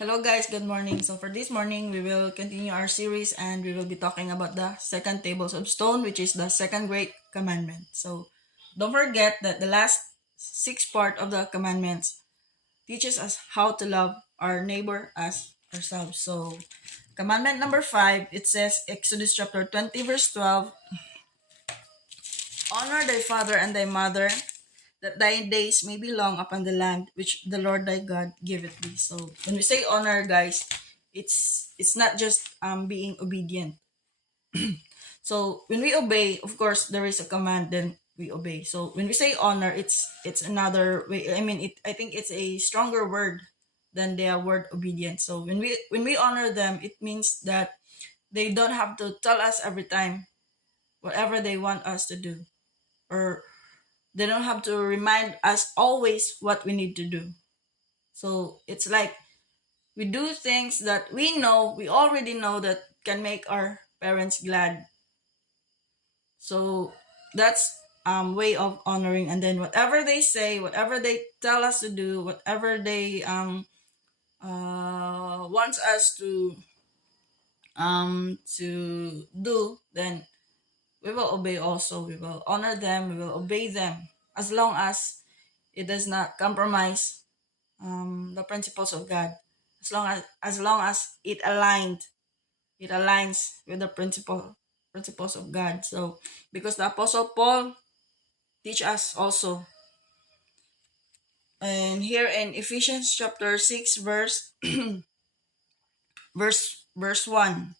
Hello guys, good morning. So for this morning, we will continue our series and we will be talking about the second tables of stone, which is the second great commandment. So don't forget that the last six part of the commandments teaches us how to love our neighbor as ourselves. So commandment number 5, it says Exodus chapter 20 verse 12, honor thy father and thy mother, that thy days may be long upon the land which the Lord thy God giveth thee. So when we say honor, guys, it's not just being obedient. So when we obey, of course, there is a command, then we obey. So when we say honor, it's another way. I mean, I think it's a stronger word than the word obedience. So when we honor them, it means that they don't have to tell us every time whatever they want us to do, or they don't have to remind us always what we need to do. So it's like we do things that we already know that can make our parents glad. So that's way of honoring. And then whatever they say, whatever they tell us to do, whatever they wants us to do, then we will obey also. We will honor them, we will obey them, as long as it does not compromise the principles of God. As long as it aligns with the principles of God. So because the Apostle Paul teach us also, and here in Ephesians chapter 6 verse 1,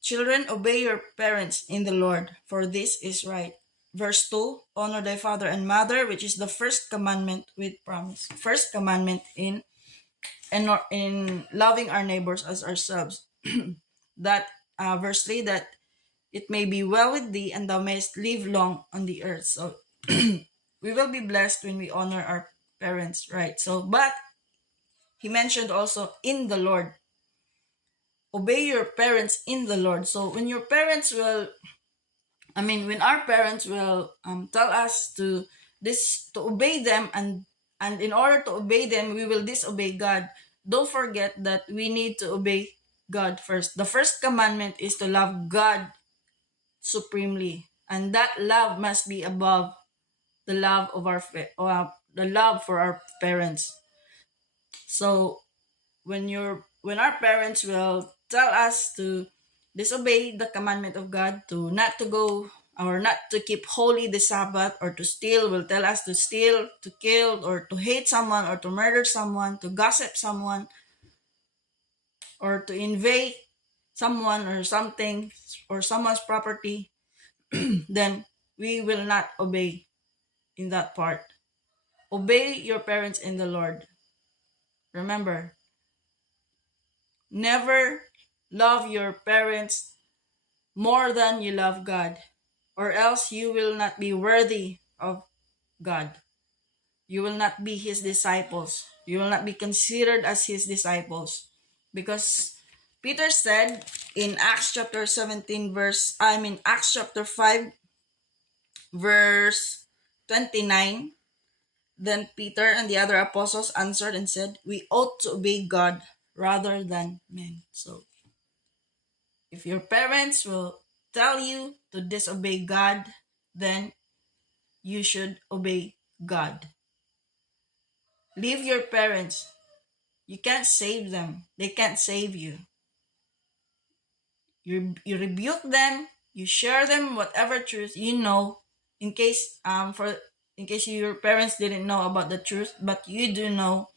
children, obey your parents in the Lord, for this is right. Verse 2, honor thy father and mother, which is the first commandment with promise. First commandment in loving our neighbors as ourselves. That verse 3, that it may be well with thee and thou mayest live long on the earth. So we will be blessed when we honor our parents, right? So but he mentioned also in the Lord, obey your parents in the Lord. So when your parents will, when our parents will tell us to obey them, and in order to obey them we will disobey God, don't forget that we need to obey God first. The first commandment is to love God supremely, and that love must be above the love of the love for our parents. So when our parents will tell us to disobey the commandment of God, to not to go or not to keep holy the Sabbath, or to steal, will tell us to steal, to kill, or to hate someone, or to murder someone, to gossip someone, or to invade someone or something, or someone's property, then we will not obey in that part. Obey your parents in the Lord. Remember, never love your parents more than you love God, or else you will not be worthy of God. You will not be His disciples. You will not be considered as His disciples. Because Peter said in Acts chapter 5, verse 29, then Peter and the other apostles answered and said, we ought to obey God rather than men. So if your parents will tell you to disobey God, then you should obey God. Leave your parents. You can't save them. They can't save you. You rebuke them. You share them whatever truth you know. In case your parents didn't know about the truth, but you do know,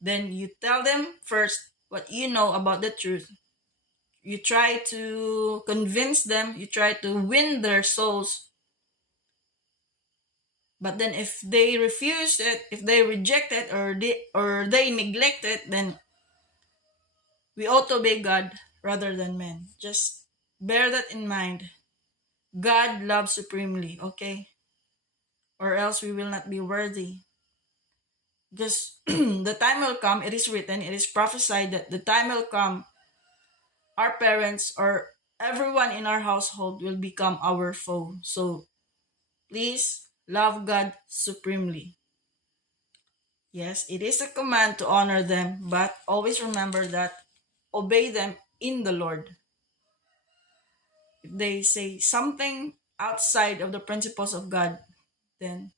then you tell them first what you know about the truth. You try to convince them. You try to win their souls. But then if they refuse it, if they reject it, or they neglect it, then we ought to obey God rather than men. Just bear that in mind. God loves supremely, okay? Or else we will not be worthy. Because the time will come, it is written, it is prophesied that the time will come, our parents or everyone in our household will become our foe. So please love God supremely. Yes, it is a command to honor them, but always remember that obey them in the Lord. If they say something outside of the principles of God, then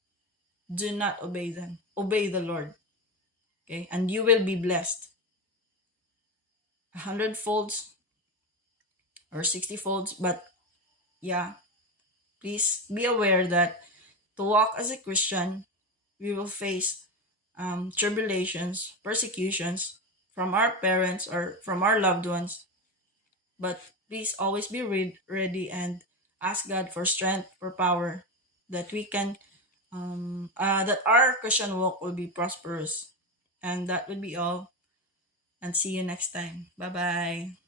do not obey them. Obey the Lord. Okay? And you will be blessed. 100 folds or 60 folds. But yeah, please be aware that to walk as a Christian, we will face tribulations, persecutions from our parents or from our loved ones. But please always be ready and ask God for strength, for power, that we can, that our Christian walk will be prosperous. And that would be all. And see you next time. Bye bye.